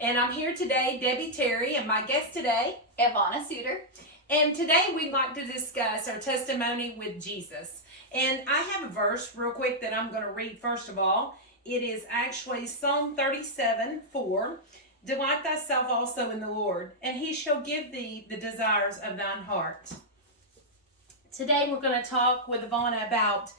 And I'm here today, Debbie Terry, and my guest today, Ivana Suter. And today we'd like to discuss our testimony with Jesus. And I have a verse real quick that I'm going to read first of all. It is actually Psalm 37:4. Delight thyself also in the Lord, and he shall give thee the desires of thine heart. Today we're going to talk with Ivana about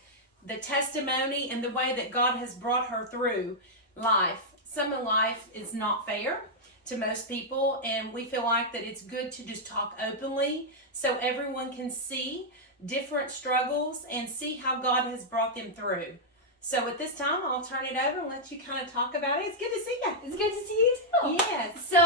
the testimony and the way that God has brought her through life. Some of life is not fair to most people, and we feel like that it's good to just talk openly so everyone can see different struggles and see how God has brought them through. So at this time, I'll turn it over and let you kind of talk about it. It's good to see you. It's good to see you too. Yes. So,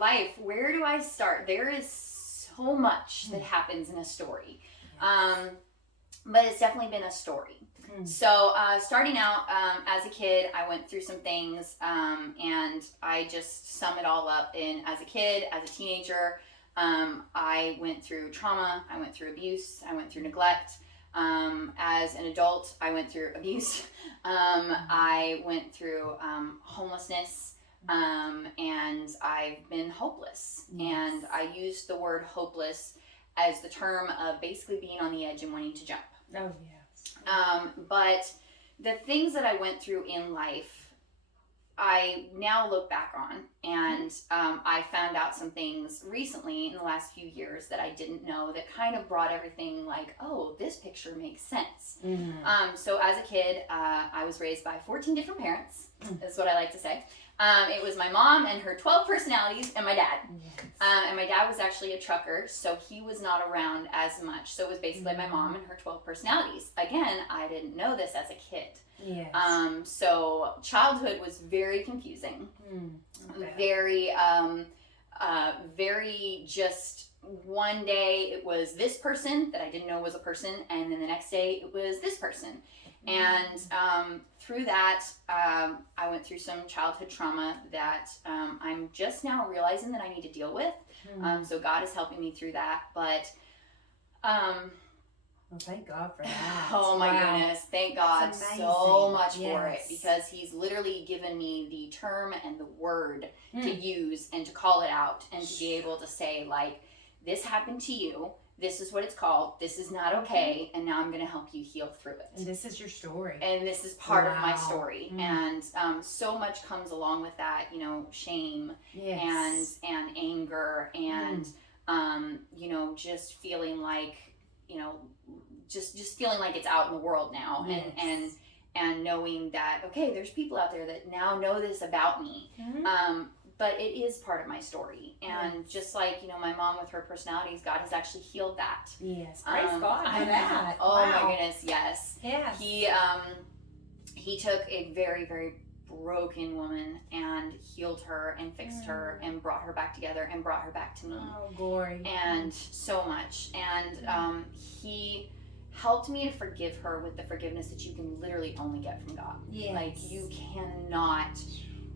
life. Where do I start? There is so much that happens in a story. But it's definitely been a story. So, starting out as a kid, I went through some things, and I just sum it all up in as a kid, as a teenager, I went through trauma, I went through abuse, I went through neglect. As an adult, I went through abuse. I went through homelessness, and I've been hopeless. Yes. And I used the word hopeless as the term of basically being on the edge and wanting to jump. Oh, yes. But the things that I went through in life, I now look back on, and I found out some things recently in the last few years that I didn't know that kind of brought everything like, oh, this picture makes sense. So as a kid, I was raised by 14 different parents, is what I like to say. It was my mom and her 12 personalities and my dad. Yes. And my dad was actually a trucker, so he was not around as much. So it was basically my mom and her 12 personalities. Again, I didn't know this as a kid. Yes. So childhood was very confusing. Okay. Very just one day it was this person that I didn't know was a person, and then the next day it was this person. And through that, I went through some childhood trauma that I'm just now realizing that I need to deal with. So God is helping me through that. But well, thank God for that. Oh my goodness. Thank God so much for it, because he's literally given me the term and the word to use and to call it out and to be able to say, like, this happened to you. This is what it's called. This is not okay. And now I'm going to help you heal through it. And this is your story. And this is part of my story. And so much comes along with that, shame and anger and, just feeling like, just feeling like it's out in the world now. Yes. And knowing that, okay, there's people out there that now know this about me. But it is part of my story. And just like, my mom with her personalities, God has actually healed that. Yes. Praise God for that. Oh my goodness, yes. Yes. He took a very, very broken woman and healed her and fixed her and brought her back together and brought her back to me. Oh, glory. And so much. And he helped me to forgive her with the forgiveness that you can literally only get from God. Yes. Like, you cannot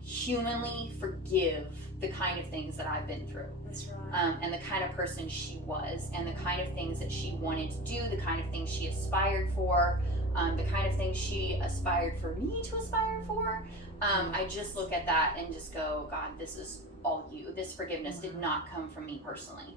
humanly forgive the kind of things that I've been through. That's right. And the kind of person she was, and the kind of things that she wanted to do, the kind of things she aspired for, the kind of things she aspired for me to aspire for. I just look at that and just go, God, this is all you. This forgiveness did not come from me personally.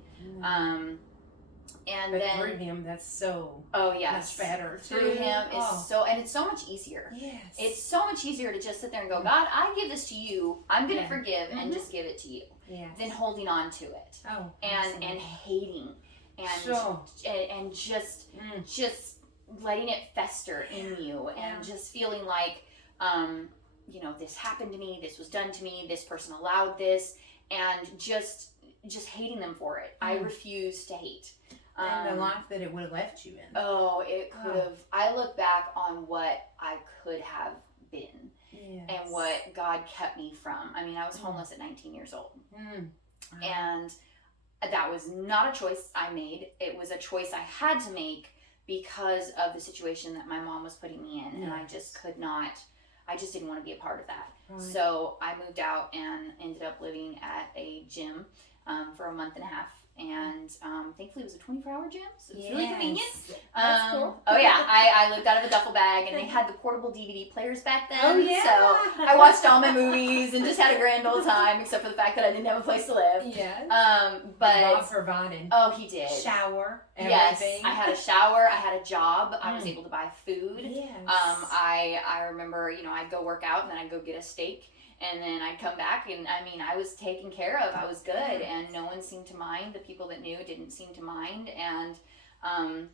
But then through him, that's so much better. Through him is and it's so much easier. Yes. It's so much easier to just sit there and go, God, I give this to you. I'm going to forgive and just give it to you. Yes. Than holding on to it. Oh, and hating and just letting it fester in you and just feeling like, this happened to me, this was done to me, this person allowed this, and just hating them for it. I refuse to hate. And the life that it would have left you in. Oh, it could have. I look back on what I could have been and what God kept me from. I mean, I was homeless at 19 years old. And that was not a choice I made. It was a choice I had to make because of the situation that my mom was putting me in. And I just could not, I just didn't want to be a part of that. Right. So I moved out and ended up living at a gym for a month and a half. and thankfully it was a 24-hour gym, so it was really convenient. That's cool. Oh yeah, I lived out of a duffel bag, and they had the portable DVD players back then. Oh, yeah. So I watched all my movies and just had a grand old time, except for the fact that I didn't have a place to live. Yes. But God provided. oh, he did. Shower. Yes, Everything. I had a shower. I had a job. I was able to buy food. Yes. I remember, I'd go work out and then I'd go get a steak. And then I'd come back, and I mean, I was taken care of. I was good, and no one seemed to mind. The people that knew didn't seem to mind. And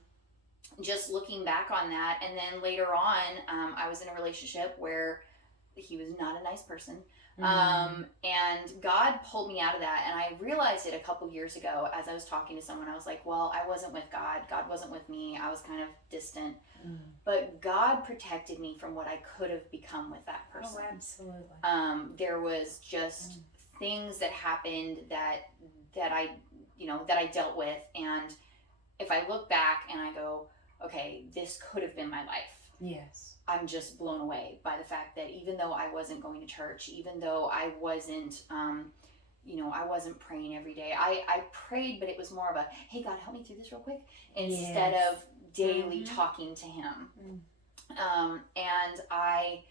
just looking back on that, and then later on, I was in a relationship where he was not a nice person. And God pulled me out of that, and I realized it a couple years ago as I was talking to someone. I was like, well, I wasn't with God. God wasn't with me. I was kind of distant. But God protected me from what I could have become with that person. Oh, absolutely. There was just things that happened that I dealt with, and if I look back and I go, okay, this could have been my life. Yes. I'm just blown away by the fact that even though I wasn't going to church, even though I wasn't, I wasn't praying every day. I prayed, but it was more of a, hey, God, help me through this real quick, instead of daily talking to him. And I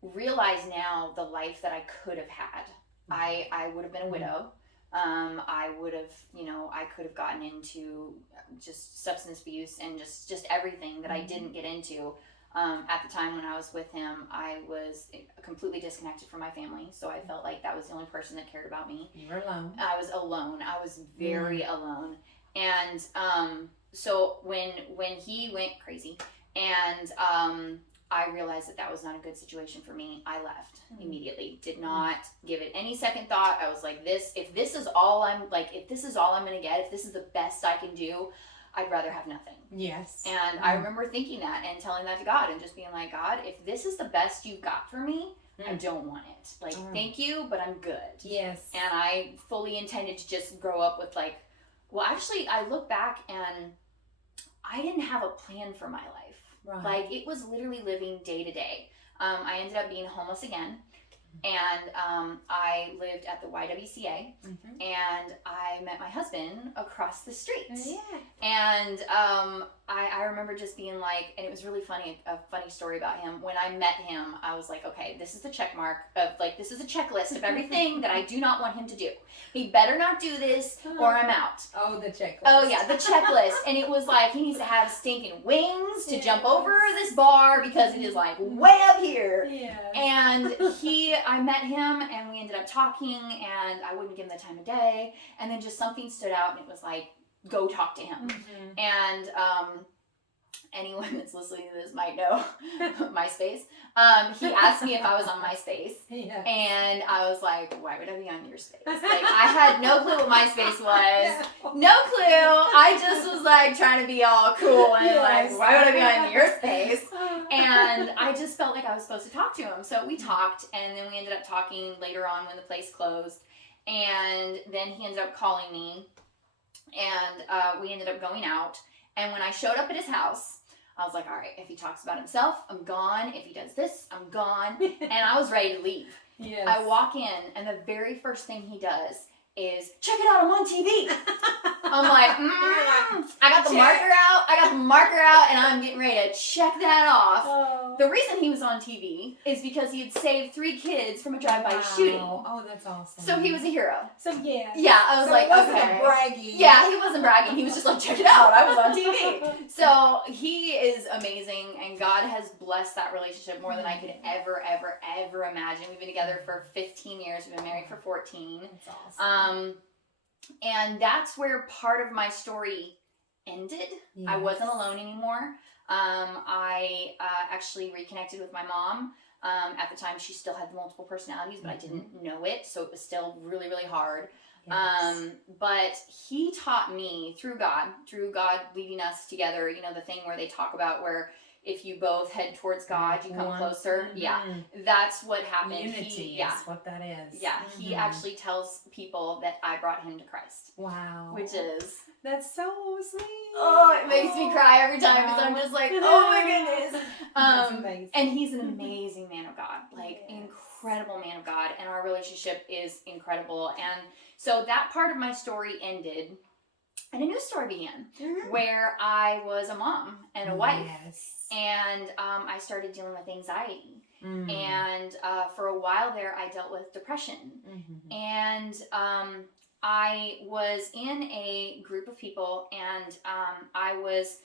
realize now the life that I could have had. I would have been a widow. I would have, I could have gotten into just substance abuse and just everything that I didn't get into. At the time when I was with him, I was completely disconnected from my family. So I felt like that was the only person that cared about me. You were alone. I was alone. I was very alone. And so when he went crazy, and I realized that was not a good situation for me, I left immediately. Did not give it any second thought. I was like, if this is all I'm going to get, if this is the best I can do, I'd rather have nothing. Yes. And I remember thinking that and telling that to God and just being like, God, if this is the best you've got for me, I don't want it. Like, thank you, but I'm good. Yes. And I fully intended to just grow up with actually, I look back and I didn't have a plan for my life. Right. Like, it was literally living day to day. I ended up being homeless again. And I lived at the YWCA, and I met my husband across the street. Yeah. And I remember just being like, and it was really funny, a funny story about him. When I met him, I was like, okay, this is the check mark of, this is a checklist of everything that I do not want him to do. He better not do this, or I'm out. Oh, the checklist. Oh, yeah, the checklist. And it was like, he needs to have stinking wings to jump over this bar, because it is, way up here. Yeah. And I met him, and we ended up talking, and I wouldn't give him the time of day. And then just something stood out, and it was like, go talk to him. And anyone that's listening to this might know MySpace. He asked me if I was on MySpace. Yeah. And I was like, why would I be on your space? I had no clue what MySpace was. No clue. I just was trying to be all cool and why would I be on your space? And I just felt like I was supposed to talk to him. So we talked, and then we ended up talking later on when the place closed. And then he ended up calling me, and we ended up going out. And when I showed up at his house, I was like, all right, if he talks about himself, I'm gone. If he does this, I'm gone. And I was ready to leave. Yes. I walk in, and the very first thing he does is, check it out, I'm on TV. I'm like, I got the marker out, and I'm getting ready to check that off. Oh. The reason he was on TV is because he had saved 3 kids from a drive-by shooting. Oh, that's awesome. So he was a hero. So yeah. Yeah, I was it wasn't bragging. Yeah, he wasn't bragging. He was just like, check it out, I was on TV. So he is amazing, and God has blessed that relationship more than I could ever imagine. We've been together for 15 years. We've been married for 14. That's awesome. And that's where part of my story ended. Yes. I wasn't alone anymore. I actually reconnected with my mom. At the time, she still had multiple personalities, but I didn't know it, so it was still really, really hard. Yes. But he taught me through God leading us together, the thing where they talk about where if you both head towards God, you come closer. Yeah, that's what happened. Unity is what that is. Yeah, he actually tells people that I brought him to Christ. Wow. Which is... That's so sweet. Oh, it makes me cry every time, because I'm just like, oh my goodness. That's amazing. And he's an amazing man of God, incredible man of God, and our relationship is incredible. And so that part of my story ended. and a new story began Mhm. where I was a mom and a wife. Yes. And I started dealing with anxiety. Mm. And for a while there, I dealt with depression. Mhm. And I was in a group of people, and I was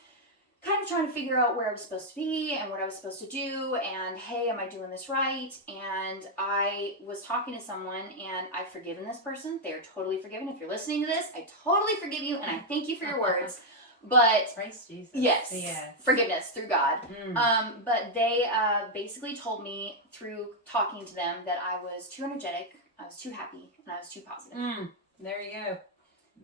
kind of trying to figure out where I was supposed to be and what I was supposed to do, and hey, am I doing this right? And I was talking to someone, and I've forgiven this person. They are totally forgiven. If you're listening to this, I totally forgive you, and I thank you for your words. But Praise Jesus. yes, Yes. forgiveness through God. Mm. But they basically told me through talking to them that I was too energetic, I was too happy, and I was too positive. There you go.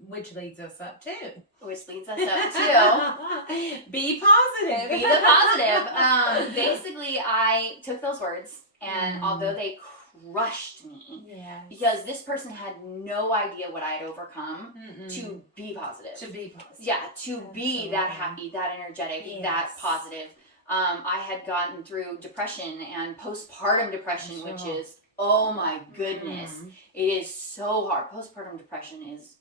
Which leads us up to. Which leads us up to be positive. Be the positive. Basically, I took those words, and although they crushed me, yes. because this person had no idea what I had overcome, to be positive. To be positive. Yeah, to be that happy, that energetic, that positive. I had gotten through depression and postpartum depression, which is, oh my goodness, it is so hard. Postpartum depression is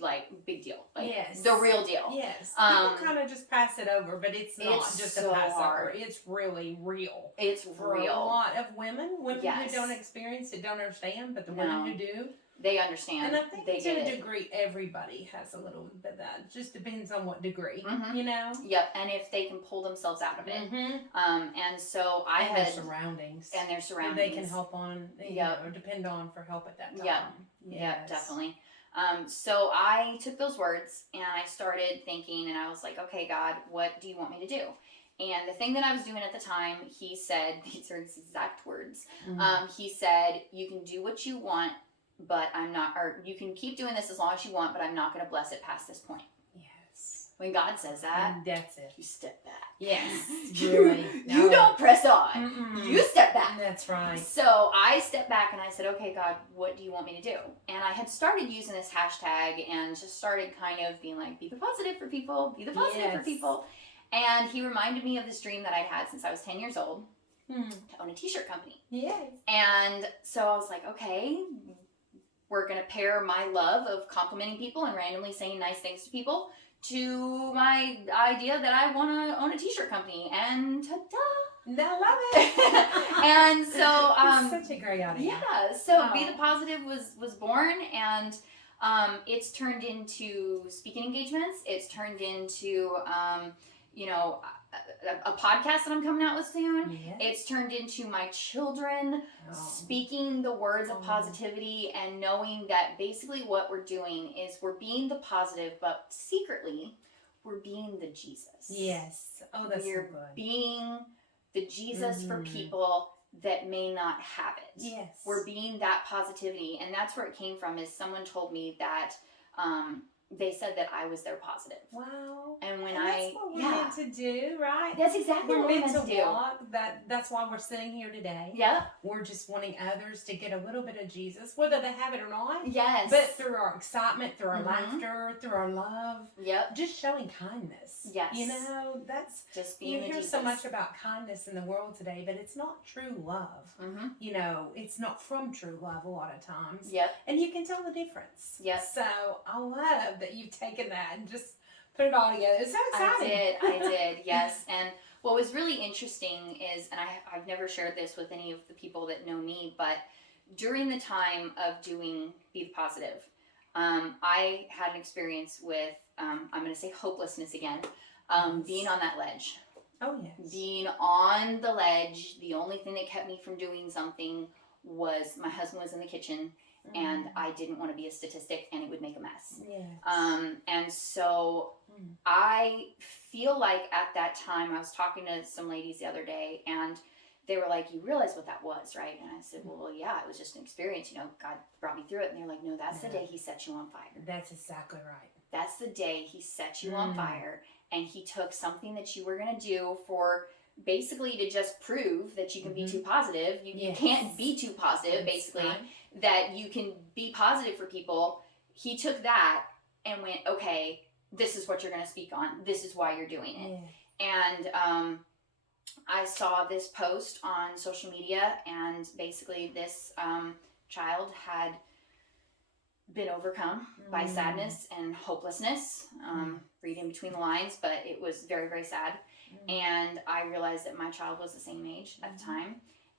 like big deal, like the real deal. Yes, people kind of just pass it over, but it's not just so a pass hard. over. It's really real. It's for real. a lot of women who don't experience it don't understand, but the women who do, they understand. And I think they to a degree, everybody has a little bit of that. It just depends on what degree, you know. Yep, and if they can pull themselves out of it. And so I had their surroundings, they can help on, or depend on for help at that time. Yeah, definitely. So I took those words and I started thinking, and I was like, okay, God, what do you want me to do? And the thing that I was doing at the time, he said, these are his exact words. He said, you can do what you want, but you can keep doing this as long as you want, but I'm not going to bless it past this point. Yes. When God says that, that's it. You step back. Yes. Really. You don't press on. You step back. That's right. So I stepped back and I said, okay, God, what do you want me to do? And I had started using this hashtag and just started kind of being like, be the positive for people, be the positive for people. And he reminded me of this dream that I'd had since I was 10 years old to own a t-shirt company. Yes. And so I was like, okay, we're going to pair my love of complimenting people and randomly saying nice things to people to my idea that I want to own a t-shirt company, and ta-da! I love it. And so, such a great idea. Yeah. So, Be the Positive was born, and it's turned into speaking engagements. It's turned into a podcast that I'm coming out with soon. Yes. It's turned into my children speaking the words of positivity and knowing that basically what we're doing is we're being the positive, but secretly we're being the Jesus. Yes. Oh, that's we're so good. Being the Jesus for people that may not have it. Yes. We're being that positivity, and that's where it came from. Is someone told me that they said that I was their positive. Wow. And when that's what we're meant to do, right? That's exactly what we're meant to do. Walk. That's why we're sitting here today. Yeah. We're just wanting others to get a little bit of Jesus, whether they have it or not. Yes. But through our excitement, through our laughter, through our love. Yep. Just showing kindness. Yes. You know, that's just being you hear Jesus. so much about kindness in the world today, but it's not true love. You know, it's not from true love a lot of times. Yep. And you can tell the difference. Yep. So I love that you've taken that and just put it all together. It's so exciting. I did, yes. And what was really interesting is, and I've never shared this with any of the people that know me, but during the time of doing Be the Positive, I had an experience with, I'm going to say hopelessness again, being on that ledge. Oh, yes. Being on the ledge, the only thing that kept me from doing something was my husband was in the kitchen. And I didn't want to be a statistic, and it would make a mess. Yes. And so I feel like at that time, I was talking to some ladies the other day, and they were like, you realize what that was, right? And I said, well, yeah, it was just an experience. You know, God brought me through it. And they're like, no, that's the day he set you on fire. That's exactly right. That's the day he set you on fire, and he took something that you were going to do for basically to just prove that you can be too positive. You can't be too positive, basically. Right. That you can be positive for people. He took that and went, okay, this is what you're going to speak on. This is why you're doing it. Yeah. And I saw this post on social media, and basically this child had been overcome by sadness and hopelessness. Reading between the lines, but it was very, very sad. And I realized that my child was the same age at the time.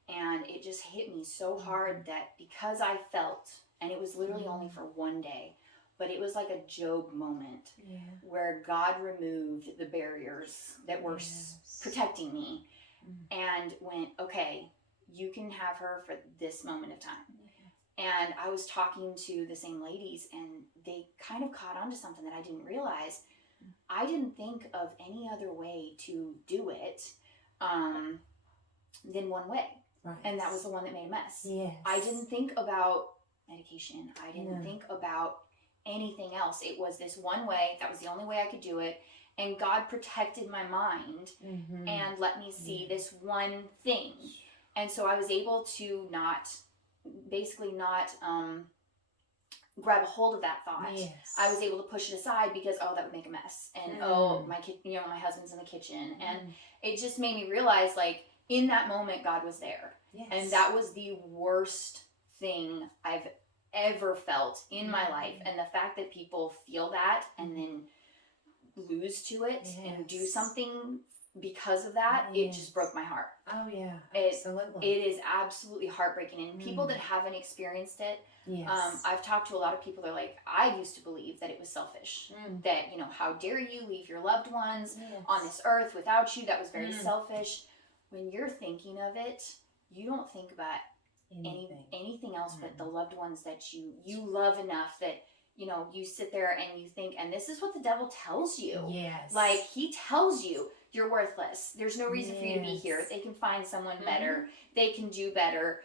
And it just hit me so hard that because I felt, and it was literally only for one day, but it was like a Job moment where God removed the barriers that were protecting me and went, okay, you can have her for this moment of time. And I was talking to the same ladies, and they kind of caught on to something that I didn't realize. I didn't think of any other way to do it than one way. Right. And that was the one that made a mess. Yes. I didn't think about medication. I didn't think about anything else. It was this one way. That was the only way I could do it. And God protected my mind and let me see this one thing. And so I was able to not grab a hold of that thought. Yes. I was able to push it aside because, that would make a mess. And, my husband's in the kitchen. And it just made me realize, like, in that moment, God was there. Yes. And that was the worst thing I've ever felt in my life. And the fact that people feel that and then lose to it and do something because of that, it just broke my heart. Oh yeah, absolutely. It is absolutely heartbreaking. And people that haven't experienced it, I've talked to a lot of people that are like, I used to believe that it was selfish. That, how dare you leave your loved ones on this earth without you? That was very selfish. When you're thinking of it, you don't think about anything else but the loved ones that you love enough that, you sit there and you think, and this is what the devil tells you. Yes. Like, he tells you you're worthless. There's no reason for you to be here. They can find someone better. They can do better.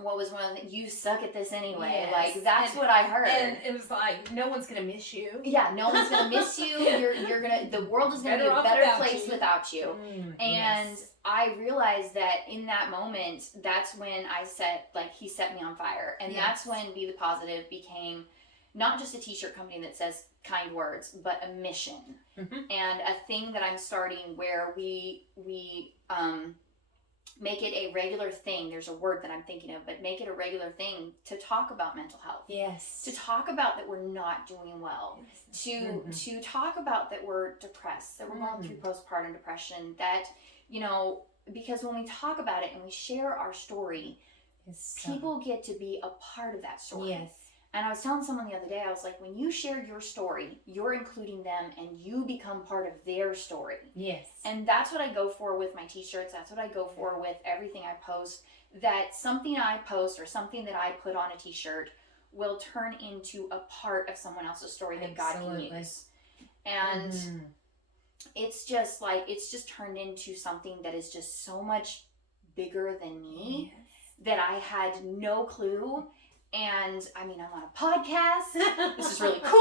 What was one of the, you suck at this anyway. Yes. Like, that's what I heard. And it was like, no one's going to miss you. Yeah, no one's going to miss you. You're going to, the world is going to be a better place without you. And I realized that in that moment, that's when he set me on fire. And that's when Be the Positive became not just a t-shirt company that says kind words, but a mission. And a thing that I'm starting where we make it a regular thing. There's a word that I'm thinking of, but make it a regular thing to talk about mental health. Yes. To talk about that we're not doing well. To talk about that we're depressed, that we're going through postpartum depression, that, because when we talk about it and we share our story, people get to be a part of that story. Yes. And I was telling someone the other day, I was like, when you share your story, you're including them and you become part of their story. Yes. And that's what I go for with my t-shirts. That's what I go for with everything I post. That something I post or something that I put on a t-shirt will turn into a part of someone else's story that God can use. And it's just turned into something that is just so much bigger than me that I had no clue. And I'm on a podcast. This is really cool.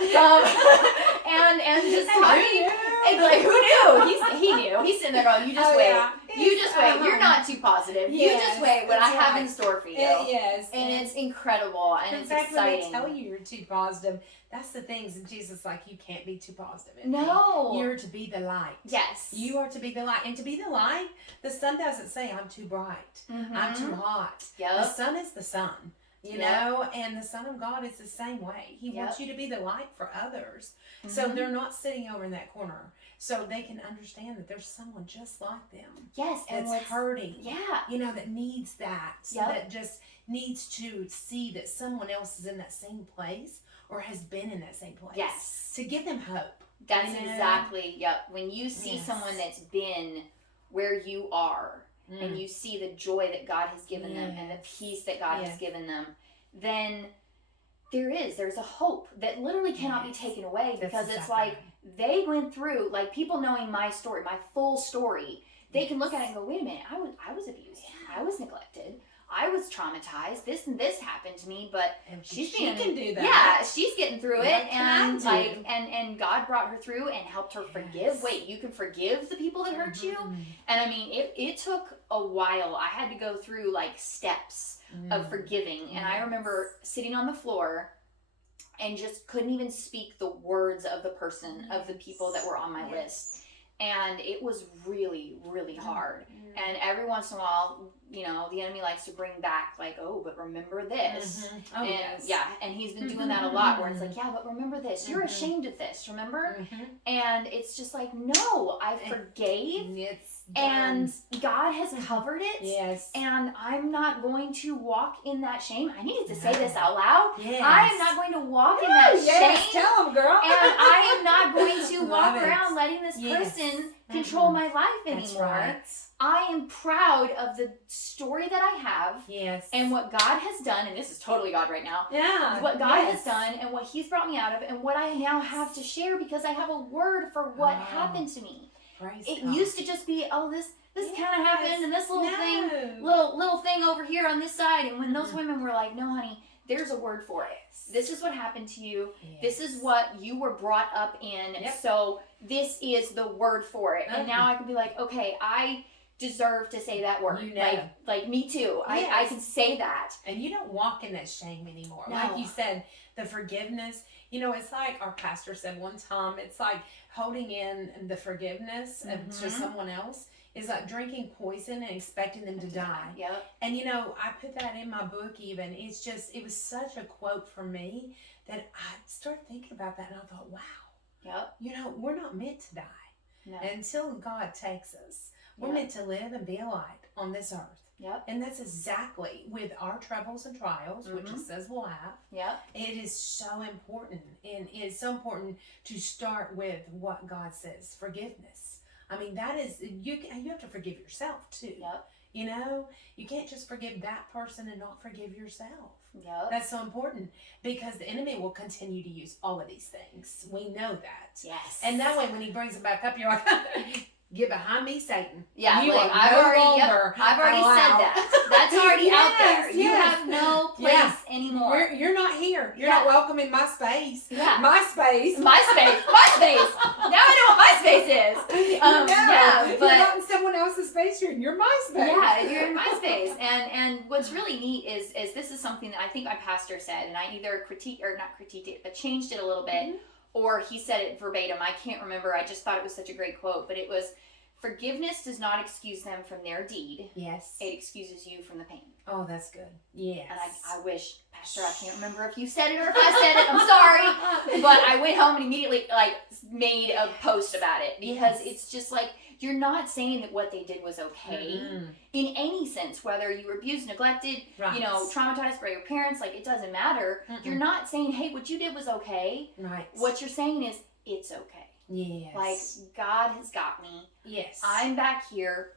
And just talking. Like, who knew? He knew. He's sitting there going, "You just wait. Yeah. You just wait. You're not too positive. You just wait. What I have in store for you." Yes. And it's incredible, and it's exciting. When they tell you you're too positive, that's the things. And Jesus, like, you can't be too positive. No. You're to be the light. Yes. You are to be the light, and to be the light, the sun doesn't say I'm too bright. I'm too hot. Yep. The sun is the sun. You know, and the Son of God is the same way. He wants you to be the light for others. So they're not sitting over in that corner. So they can understand that there's someone just like them. Yes. That's hurting. Yeah. That needs that. That just needs to see that someone else is in that same place or has been in that same place. Yes. To give them hope. That's exactly, when you see someone that's been where you are, and you see the joy that God has given them and the peace that God has given them, then there's a hope that literally cannot be taken away, because it's like they went through, like, people knowing my story, my full story, they can look at it and go, wait a minute, I was abused, I was neglected, I was traumatized, this and this happened to me, but she can do that. Yeah, she's getting through it, and and God brought her through and helped her forgive. Wait, you can forgive the people that hurt you? And it took a while. I had to go through steps of forgiving, and I remember sitting on the floor and just couldn't even speak the words of the person, of the people that were on my list. And it was really, really hard. And every once in a while, the enemy likes to bring back, like, oh, but remember this. Oh, and yes. yeah, and he's been doing that a lot, where it's like, yeah, but remember this. You're ashamed of this, remember? And it's just like, no, I forgave. It's and God has covered it. Yes. And I'm not going to walk in that shame. I needed to say this out loud. Yes. I am not going to walk in that shame. Tell them, girl. And I am not going to walk Love it. around letting this person control my life anymore. That's right. I am proud of the story that I have. Yes. And what God has done, and this is totally God right now. Yeah. What God has done and what He's brought me out of, and what I now have to share, because I have a word for what happened to me. Praise It God. used to just be, oh, this kind of happened, and this little thing over here on this side. And when those women were like, no, honey, there's a word for it. This is what happened to you. Yes. This is what you were brought up in. Yep. So this is the word for it. And now I can be like, okay, I deserve to say that word. You know. Like me too. Yes. I can say that. And you don't walk in that shame anymore. No. Like you said, the forgiveness, it's like our pastor said one time, it's like holding in the forgiveness to someone else is like drinking poison and expecting them to die. Yep. And I put that in my book even. It was such a quote for me that I started thinking about that, and I thought, wow. Yep. We're not meant to die. No. Until God takes us. We're meant to live and be a light on this earth. Yep. And that's exactly with our troubles and trials, which it says we'll have. Yep. It is so important. And it's so important to start with what God says, forgiveness. I mean, that is, you have to forgive yourself too. Yep. You can't just forgive that person and not forgive yourself. Yep. That's so important, because the enemy will continue to use all of these things. We know that. Yes. And that way, when he brings them back up, you're like, get behind me, Satan. Yeah, you like, are I've no already longer said allowed. that. That's already out there. You Yes. have no place anymore. You're not here. You're not welcome in my space. Yeah. My space. MySpace. Now I know what MySpace is. You're but not in someone else's space. You're in your MySpace. yeah, you're in MySpace. And what's really neat is this is something that I think my pastor said, and I either not critiqued it, but changed it a little bit, or he said it verbatim. I can't remember. I just thought it was such a great quote, but it was, forgiveness does not excuse them from their deed. Yes. It excuses you from the pain. Oh, that's good. Yes. And I wish, Pastor, I can't remember if you said it or if I said it. I'm sorry. But I went home and immediately made a post about it, because it's just like, you're not saying that what they did was okay in any sense, whether you were abused, neglected, traumatized by your parents, it doesn't matter. You're not saying, hey, what you did was okay. Right. What you're saying is, it's okay. Yes. God has got me. Yes. I'm back here.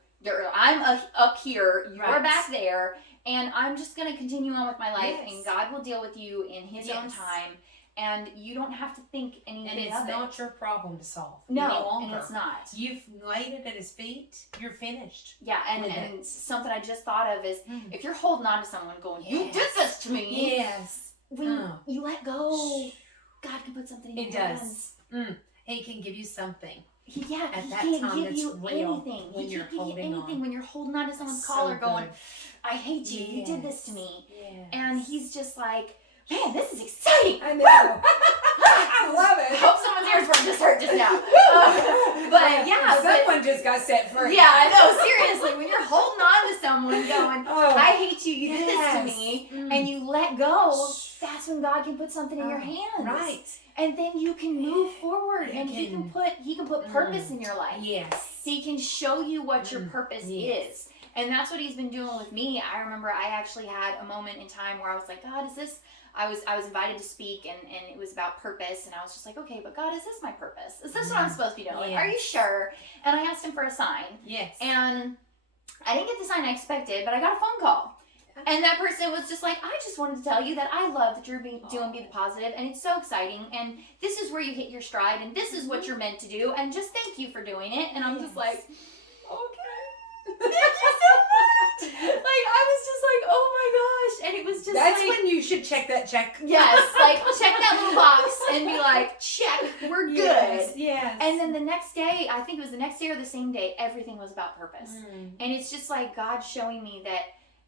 I'm up here. You're back there. And I'm just going to continue on with my life. Yes. And God will deal with you in His own time. And you don't have to think anything of it. And it's not your problem to solve. No, any longer. and it's not. You've laid it at His feet. You're finished. Yeah, and something I just thought of is, if you're holding on to someone going, you did this to me. Yes. When you let go, God can put something in your hands. He can give you something. Yeah, at He that can't time, give you real anything. when He you're can't give you holding anything on. when you're holding on to someone's So collar going, good. I hate you. You did this to me. Yes. And He's just like, man, this is exciting. I know. I love it. I hope someone's ears weren't just hurt just now. But yeah, someone just got set free. Yeah, I know. Seriously, when you're holding on to someone going, I hate you, you did this to me, and you let go, that's when God can put something in your hands. Right. And then you can move forward, and He can put purpose in your life. Yes. He can show you what your purpose is. And that's what He's been doing with me. I remember I actually had a moment in time where I was like, God, is this... I was invited to speak, and it was about purpose, and I was just like, okay, but God, is this my purpose? Is this what I'm supposed to be doing? Like, are you sure? And I asked Him for a sign. Yes. And I didn't get the sign I expected, but I got a phone call. And that person was just like, I just wanted to tell you that I love that you're doing Be the Positive, and it's so exciting, and this is where you hit your stride, and this is what you're meant to do, and just thank you for doing it. And I'm just like, okay. Thank you so much. I was just like, oh my gosh. And it was just That's when you should check that check. Yes, check that little box and be like, check, we're good. Yes. And then the next day, I think it was the next day or the same day, everything was about purpose. And it's just like God showing me that.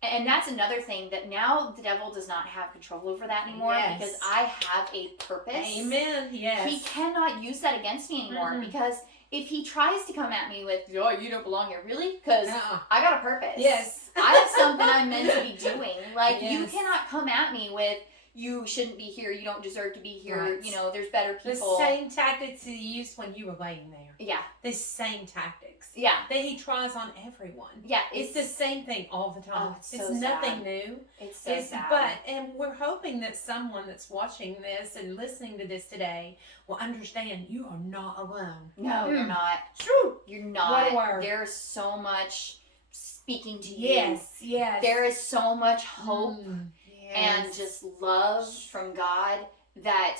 And that's another thing, that now the devil does not have control over that anymore, because I have a purpose. Amen. Yes. He cannot use that against me anymore, because if he tries to come at me with, oh, you don't belong here, really? Because I got a purpose. Yes. I have something I'm meant to be doing. Like, you Yes. cannot come at me with, you shouldn't be here, you don't deserve to be here, Right. you know, there's better The people. same tactics he used when you were laying there. Yeah. The same tactics. Yeah. That he tries on everyone. Yeah. It's the same thing all the time. Oh, it's so nothing sad. new. It's so sad. But, and we're hoping that someone that's watching this and listening to this today will understand you are not alone. No, you're not. True. You're not. What a word. There's so much speaking to Yes, you. yes. There is so much hope yes. and just love from God that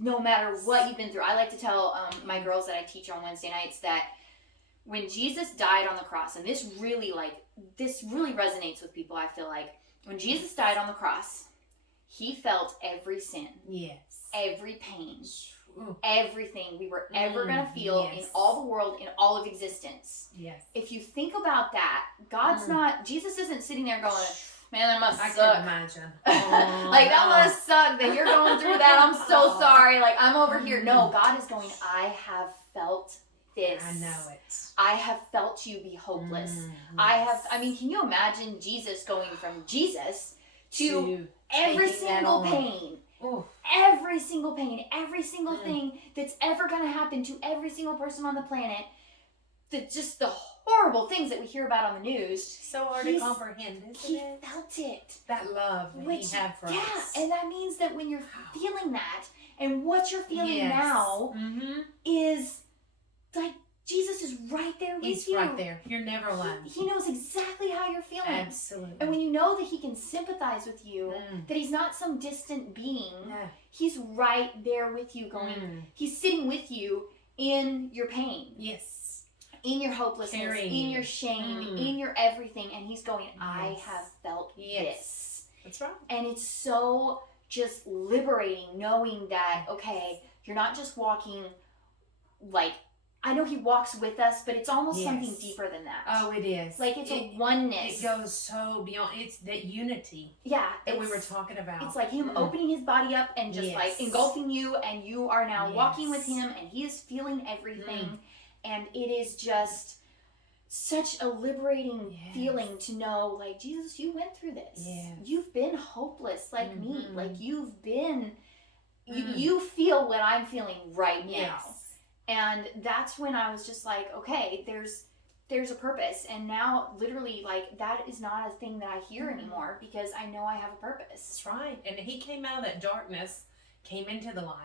no matter what you've been through. I like to tell my girls that I teach on Wednesday nights that when Jesus died on the cross, and this really resonates with people, I feel like. When Jesus died on the cross, he felt every sin. Yes. Every pain. Ooh. Everything we were ever going to feel yes. in all the world, in all of existence. Yes. If you think about that, God's not, Jesus isn't sitting there going, man, that must I suck. can imagine. Like, that must suck that you're going through that. I'm so sorry. Like, I'm over here. No, God is going, I have felt this. I know it. I have felt you be hopeless. Yes. I mean, can you imagine Jesus going from Jesus to every taking that single on. pain? Ooh. Every single pain, every single thing that's ever going to happen to every single person on the planet, just the horrible things that we hear about on the news. So hard to comprehend, isn't He it? felt it. That love that he had for us. Yeah, and that means that when you're feeling that, and what you're feeling Yes. now is like Jesus is right there with He's you. right there. You're never alone. He knows exactly how you're feeling. Absolutely. And when you know that he can sympathize with you, that he's not some distant being, he's right there with you going, he's sitting with you in your pain. Yes. In your hopelessness, Carrying in you. your shame, in your everything. And he's going, I have felt this. That's right. And it's so just liberating knowing that, okay, you're not just walking like, I know he walks with us, but it's almost something deeper than that. Oh, it is. Like, it's a oneness. It goes so beyond. It's that unity that we were talking about. It's like him opening his body up and just like engulfing you, and you are now walking with him, and he is feeling everything. And it is just such a liberating feeling to know, like, Jesus, you went through this. Yes. You've been hopeless like me. Like, you've been, you feel what I'm feeling right now. Yes. And that's when I was just like, okay, there's a purpose. And now, literally, like, that is not a thing that I hear anymore, because I know I have a purpose. That's right. And he came out of that darkness, came into the light,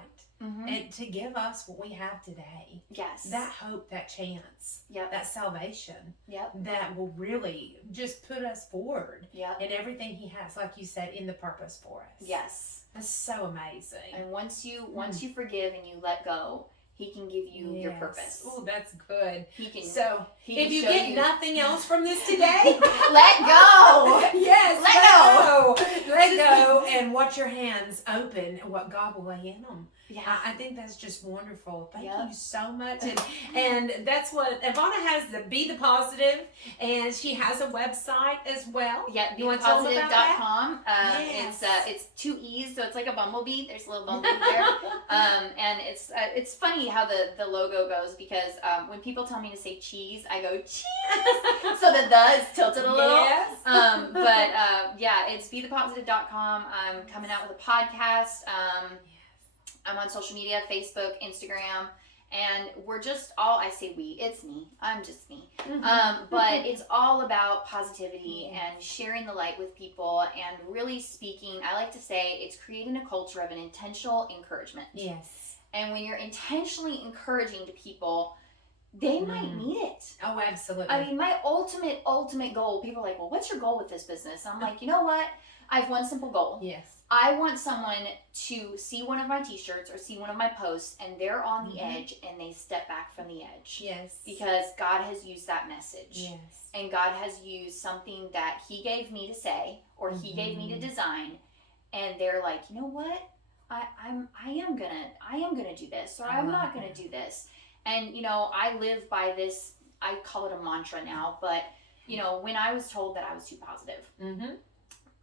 and to give us what we have today. Yes. That hope, that chance, that salvation, that will really just put us forward in everything he has, like you said, in the purpose for us. Yes. That's so amazing. And once you forgive and you let go, he can give you your purpose. Oh, that's good. He can. So, he if can you show get you. nothing else from this today, Let go. Yes, Let go. Let go and watch your hands open and what God will lay in them. Yeah. I think that's just wonderful. Thank you so much. And that's what Ivana has, the Be the Positive, and she has a website as well. Yeah, You want to tell them about that? bepositive.com. It's 2 E's, so it's like a bumblebee. There's a little bumblebee there. And it's funny how the logo goes, because when people tell me to say cheese, I go cheese. So the is tilted a little. Yes. It's bethepositive.com. I'm coming out with a podcast. I'm on social media, Facebook, Instagram, and we're just all, I say we, it's me. I'm just me. But it's all about positivity and sharing the light with people, and really speaking, I like to say, it's creating a culture of an intentional encouragement. Yes. And when you're intentionally encouraging to people, they might need it. Oh, absolutely. I mean, my ultimate goal, people are like, well, what's your goal with this business? And I'm like, you know what? I have one simple goal. Yes. I want someone to see one of my t-shirts or see one of my posts, and they're on the edge, and they step back from the edge. Yes. Because God has used that message. Yes. And God has used something that he gave me to say, or he gave me to design, and they're like, you know what? I am gonna do this, or I'm not gonna do this. And, you know, I live by this, I call it a mantra now, but, you know, when I was told that I was too positive,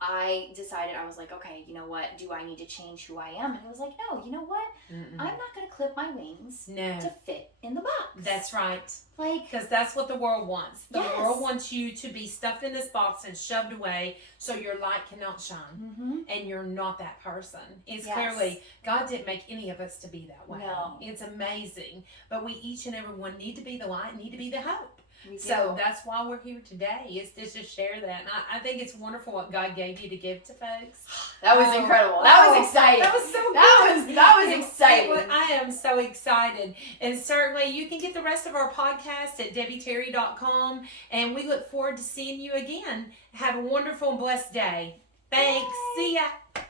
I decided, I was like, okay, you know what? Do I need to change who I am? And I was like, no, you know what? I'm not going to clip my wings to fit in the box. That's right. Like, because that's what the world wants. The Yes. world wants you to be stuffed in this box and shoved away so your light cannot shine. And you're not that person. It's Yes. clearly, God didn't make any of us to be that way. No. It's amazing. But we each and every one need to be the light, need to be the hope. We So do. that's why we're here today, is to just share that. And I think it's wonderful what God gave you to give to folks. That was incredible. That was exciting. That was so good. That was exciting. I am so excited. And certainly you can get the rest of our podcast at debbieterry.com. And we look forward to seeing you again. Have a wonderful and blessed day. Thanks. Bye. See ya.